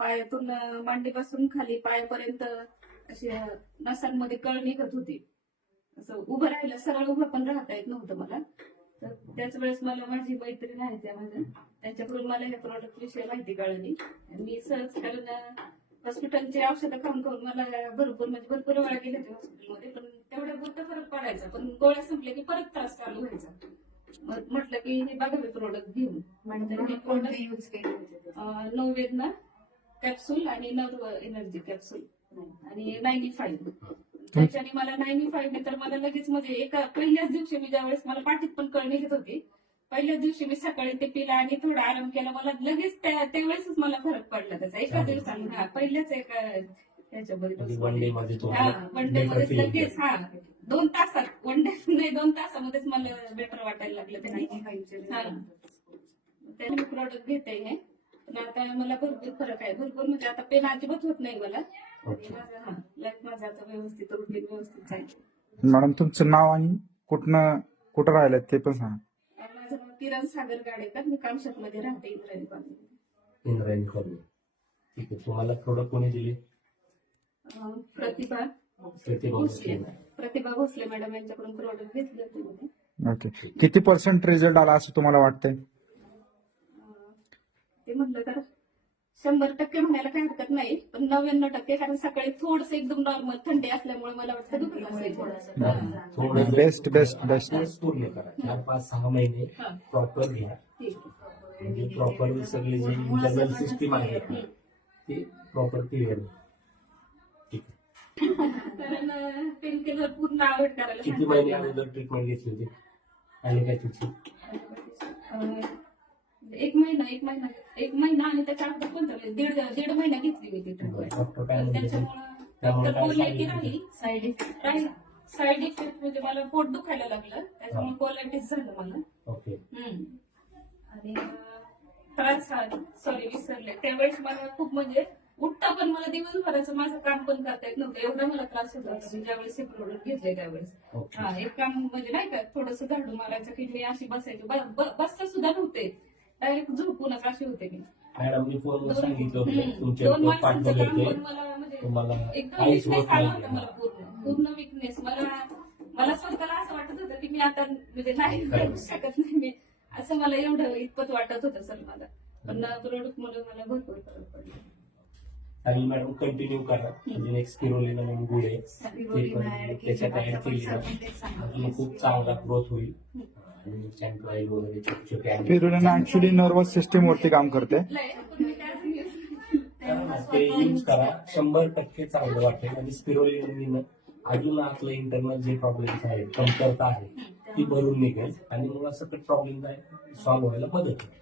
पायातून मांडीपासून खाली पायापर्यंत अशी नसांमध्ये कळ निघत होती. असं उभं राहिलं, सरळ उभं पण राहता येत नव्हतं मला. तर त्याच वेळेस मला माझी मैत्रीण आहे त्यामध्ये, त्यांच्याकडून मला या प्रॉडक्ट विषयी माहिती कळली. मी सहज कारण हॉस्पिटलची औषधं खाऊन खाऊन मला भरपूर वेळा गेले होते हॉस्पिटलमध्ये, पण तेवढ्या पुरतं फरक पडायचा. पण गोळ्या संपल्या की परत त्रास चालू व्हायचा. मग म्हटलं की हे बघावे प्रोडक्ट घेऊन. म्हणजे प्रोडक्ट यूज केले नववेदना कॅप्सूल आणि नर्व एनर्जी कॅप्सूल आणि 95. त्याच्याने मला 95 तर मला लगेच म्हणजे एका पहिल्याच दिवशी मी ज्यावेळेस मला पाठीत पण कळ निघत होती, पहिल्याच दिवशी मी सकाळी ते पिला आणि थोडा आराम केला. मला लगेच त्यावेळेसच मला फरक पडला त्याचा एका दिवसात. पहिल्याच एका ह्याच्यामध्ये वन डे मध्ये लगेच 2 तासात, वन डे नाही 2 तासामध्येच मला बेटर वाटायला लागलं ते 95. त्याने प्रोडक्ट घेते हे. पण आता मला भरपूर फरक आहे, भरपूर म्हणजे आता पेन अजिबात होत नाही मला. लाईफ माझं आता व्यवस्थित रुटीन व्यवस्थित जाईल. मॅडम तुमचं नाव आणि कुठं राहिलं ते पण सांगा. माझं नाव किरण सागर गाडेकर, मी कामशेतमध्ये राहते, इंद्रायणी कॉलनी. इंद्रायणी कॉलनी. ठीक आहे. तुम्हाला प्रोडक्ट कोणी दिले? प्रतिभा भोसले मॅडम यांच्याकडून प्रोडक्ट घेतले होते. ओके. किती % रिझल्ट आला असं तुम्हाला वाटतंय? ते म्हटलं तर 100% म्हणायला काही हरकत नाही, पण 99%. कारण सकाळी थोडस एकदम नॉर्मल थंडी असल्यामुळे मला वाटतं दुखत असेल थोडंसं. बेस्ट पूर्ण करा. 4-5-6 महिने प्रॉपर घ्या. म्हणजे प्रॉपर सगळी जी इंटरनल सिस्टीम आहे ती प्रॉपर क्लिअर. ठीक आहे. कारण पेन किलर पूर्ण अवॉइड करायला किती महिने अगोदर ट्रीटमेंट घेतली होती आणि काय तिची? 1 महिना आणि त्याच्या अगोदर पण दीड महिना घेतली मी ती ट्रीटमेंट. त्याच्यामुळे बोलले की नाही साईड इफेक्ट म्हणजे मला पोट दुखायला लागलं, त्याच्यामुळे कोलायटिस झालं मला. ओके. आणि त्रास विसरले त्यावेळेस मला खूप म्हणजे उठता पण मला दिवसभराचं माझं काम पण करता येत नव्हतं, एवढा मला त्रास होता. ज्यावेळेस हे प्रोडक्ट घेतले त्यावेळेस एक काम म्हणजे नाही का थोडंसं झाडू मारायचं की मी अशी बसायची, बसता सुद्धा नव्हते, डायरेक्ट झोपूनच अशी होते मी. मॅडमनी फोनवर सांगितलं होतं 2 माणसांचं काम पण मला म्हणजे एकदम विकनेस आला होता. मला पूर्ण विकनेस. मला स्वतःला असं वाटत होतं की मी आता म्हणजे नाही करू शकत नाही मी, असं मला एवढं इतपत वाटत होतं सर मला. पण प्रोडक्ट मुळे मला भरपूर फरक पडला. आणि मॅडम कंटिन्यू करा. म्हणजे नेक्स्ट स्पिरुलिना म्हणून गुड आहे ते पण त्याच्यात ऍड केली ना खूप चांगला ग्रोथ होईल. आणि चॅम्प्राईल वगैरे छोटे स्पिरुलिना ऍक्च्युली नर्वस सिस्टीम वरती काम करते. ते यूज करा. 100% चांगलं वाटेल. आणि स्पिरुलिना अजून आपलं इंटरनल जे प्रॉब्लेम्स आहेत, कमतरता आहे ती भरून निघेल आणि मग असं प्रॉब्लेम सॉल्व्ह व्हायला मदत होईल.